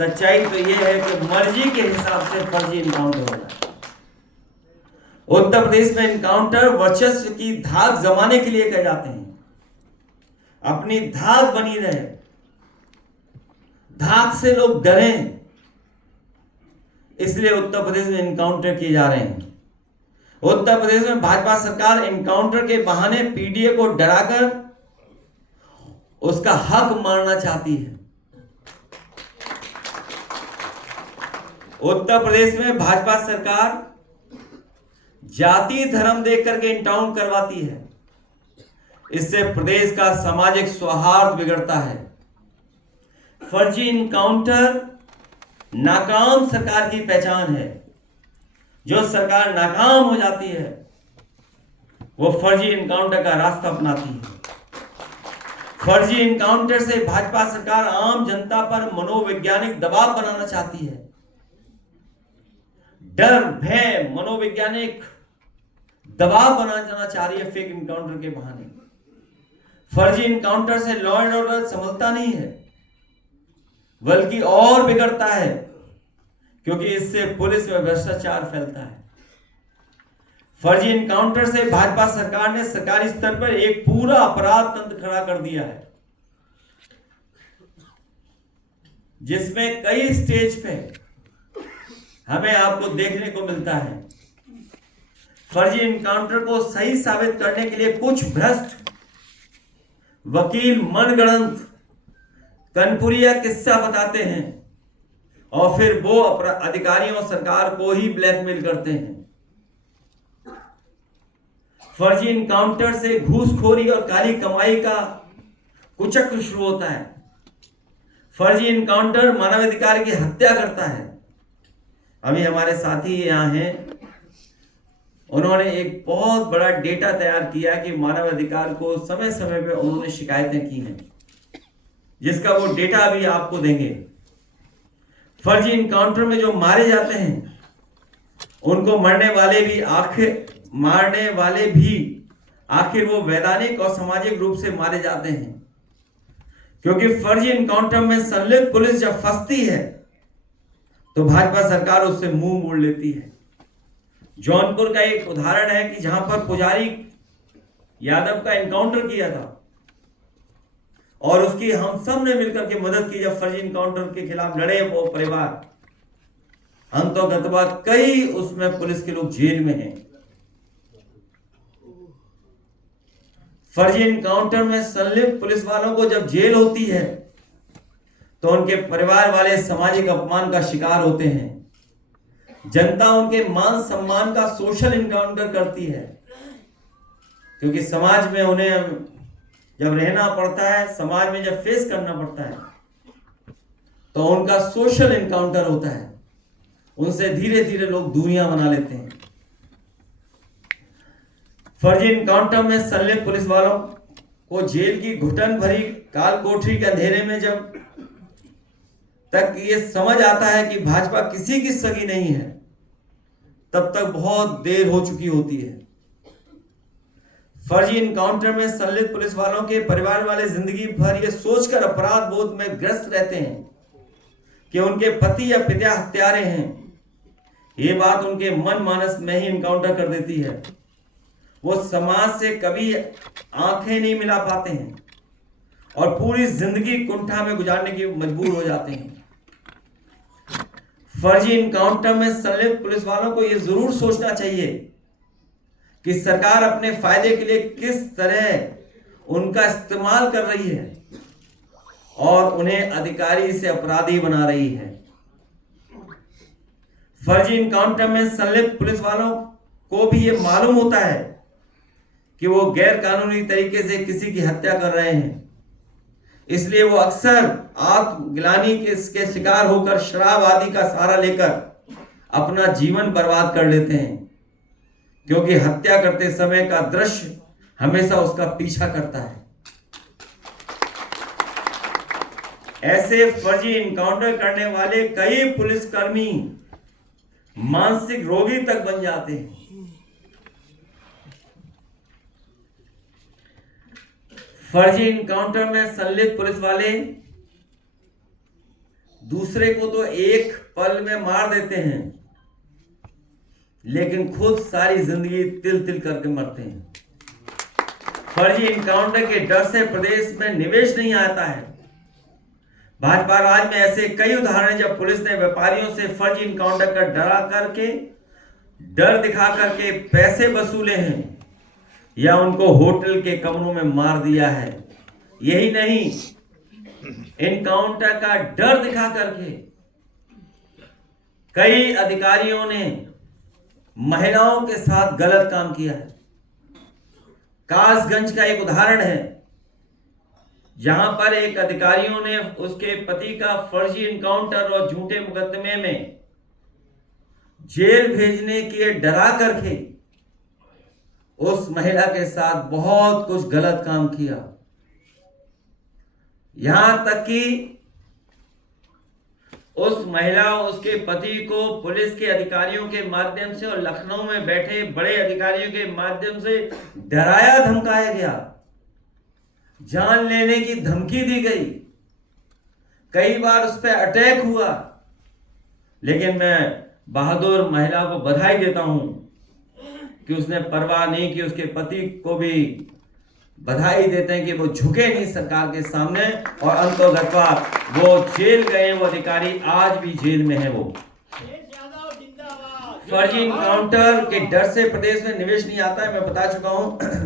सच्चाई तो यह है कि मर्जी के हिसाब से फर्जी इनकाउंटर हो रहा है। उत्तर प्रदेश में इनकाउंटर वर्चस्व की धाक जमाने के लिए किए जाते हैं। अपनी धाक बनी रहे, धाक से लोग डरें, इसलिए उत्तर प्रदेश में इनकाउंटर किए जा रहे हैं। उत्तर प्रदेश में भाजपा सरकार इनकाउंटर के बहाने पीडीए को डराकर उसका हक मारना चाहती है। उत्तर प्रदेश में भाजपा सरकार जाति धर्म देख करके इनकाउंट करवाती है। इससे प्रदेश का सामाजिक सौहार्द बिगड़ता है। फर्जी इनकाउंटर नाकाम सरकार की पहचान है। जो सरकार नाकाम हो जाती है वो फर्जी इनकाउंटर का रास्ता अपनाती है। फर्जी इनकाउंटर से भाजपा सरकार आम जनता पर मनोवैज्ञानिक दबाव बनाना चाहती है। डर, भय, मनोवैज्ञानिक दबाव बनाना चाह रही है फेक इनकाउंटर के बहाने। फर्जी इनकाउंटर से लॉ एंड ऑर्डर संभलता नहीं है, बल्कि और बिगड़ता है, क्योंकि इससे पुलिस में भ्रष्टाचार फैलता है। फर्जी इनकाउंटर से भाजपा सरकार ने सरकारी स्तर पर एक पूरा अपराध तंत्र खड़ा कर दिया है, जिसमें कई स्टेज पे हमें आपको देखने को मिलता है। फर्जी इनकाउंटर को सही साबित करने के लिए कुछ भ्रष्ट वकील मनगढ़ंत कनपुरिया किस्सा बताते हैं और फिर वो अधिकारियों और सरकार को ही ब्लैकमेल करते हैं। फर्जी इनकाउंटर से घूसखोरी और काली कमाई का कुचक्र शुरू होता है। फर्जी इनकाउंटर मानवाधिकार की हत्या करता है। अभी हमारे साथी यहाँ हैं, उन्होंने एक बहुत बड़ा डेटा तैयार किया कि मानवाधिकार को समय समय पे उन्होंने शिकायतें की हैं, जिसका वो डेटा अभी आपको देंगे। फर्जी इनकाउंटर में जो मारे जाते हैं उनको मारने वाले भी आखिर वो वैधानिक और सामाजिक रूप से मारे जाते हैं, क्योंकि फर्जी इनकाउंटर में संलिप्त पुलिस जब फंसती है तो भाजपा सरकार उससे मुंह मोड़ लेती है। जौनपुर का एक उदाहरण है कि जहां पर पुजारी यादव का इनकाउंटर किया था और उसकी हम सब ने मिलकर के मदद की। जब फर्जी इनकाउंटर के खिलाफ लड़े वो परिवार, अंतोगतवा कई उसमें पुलिस के लोग जेल में हैं। फर्जी इनकाउंटर में संलिप्त पुलिस वालों को जब जेल होती है तो उनके परिवार वाले सामाजिक अपमान का शिकार होते हैं। जनता उनके मान सम्मान का सोशल इनकाउंटर करती है, क्योंकि समाज में उन्हें जब रहना पड़ता है, समाज में जब फेस करना पड़ता है, तो उनका सोशल इनकाउंटर होता है। उनसे धीरे धीरे लोग दूरियां बना लेते हैं। फर्जी इनकाउंटर में संलिप्त पुलिस वालों को जेल की घुटन भरी काल कोठरी के अंधेरे में जब तक ये समझ आता है कि भाजपा किसी की सगी नहीं है, तब तक बहुत देर हो चुकी होती है। फर्जी इनकाउंटर में संलिप्त पुलिस वालों के परिवार वाले जिंदगी भर ये सोचकर अपराध बोध में ग्रस्त रहते हैं कि उनके पति या पिता हत्यारे हैं। ये बात उनके मन मानस में ही इनकाउंटर कर देती है। वो समाज से कभी आंखें नहीं मिला पाते हैं और पूरी जिंदगी कुंठा में गुजारने की मजबूर हो जाते हैं। फर्जी इनकाउंटर में संलिप्त पुलिस वालों को यह जरूर सोचना चाहिए कि सरकार अपने फायदे के लिए किस तरह उनका इस्तेमाल कर रही है और उन्हें अधिकारी से अपराधी बना रही है। फर्जी इनकाउंटर में संलिप्त पुलिस वालों को भी यह मालूम होता है कि वो गैर कानूनी तरीके से किसी की हत्या कर रहे हैं, इसलिए वो अक्सर आत्मग्लानि के शिकार होकर शराब आदि का सहारा लेकर अपना जीवन बर्बाद कर लेते हैं, क्योंकि हत्या करते समय का दृश्य हमेशा उसका पीछा करता है। ऐसे फर्जी इनकाउंटर करने वाले कई पुलिसकर्मी मानसिक रोगी तक बन जाते हैं। फर्जी इनकाउंटर में संलिप्त पुलिस वाले दूसरे को तो एक पल में मार देते हैं, लेकिन खुद सारी जिंदगी तिल तिल करके मरते हैं। फर्जी इनकाउंटर के डर से प्रदेश में निवेश नहीं आता है। भाजपा राज में ऐसे कई उदाहरण जब पुलिस ने व्यापारियों से फर्जी इनकाउंटर कर डर दिखा करके पैसे वसूले हैं या उनको होटल के कमरों में मार दिया है। यही नहीं, इनकाउंटर का डर दिखा करके कई अधिकारियों ने महिलाओं के साथ गलत काम किया है। कासगंज का एक उदाहरण है, जहां पर एक अधिकारियों ने उसके पति का फर्जी इनकाउंटर और झूठे मुकदमे में जेल भेजने के डरा करके उस महिला के साथ बहुत कुछ गलत काम किया। यहां तक कि उस महिला उसके पति को पुलिस के अधिकारियों के माध्यम से और लखनऊ में बैठे बड़े अधिकारियों के माध्यम से डराया धमकाया गया, जान लेने की धमकी दी गई, कई बार उस पर अटैक हुआ। लेकिन मैं बहादुर महिला को बधाई देता हूं कि उसने परवाह नहीं की। उसके पति को भी बधाई देते हैं कि वो झुके नहीं सरकार के सामने, और अंतोगत्वा वो जेल गए। वो अधिकारी आज भी जेल में है। वो फर्जी इनकाउंटर के डर से प्रदेश में निवेश नहीं आता है, मैं बता चुका हूं।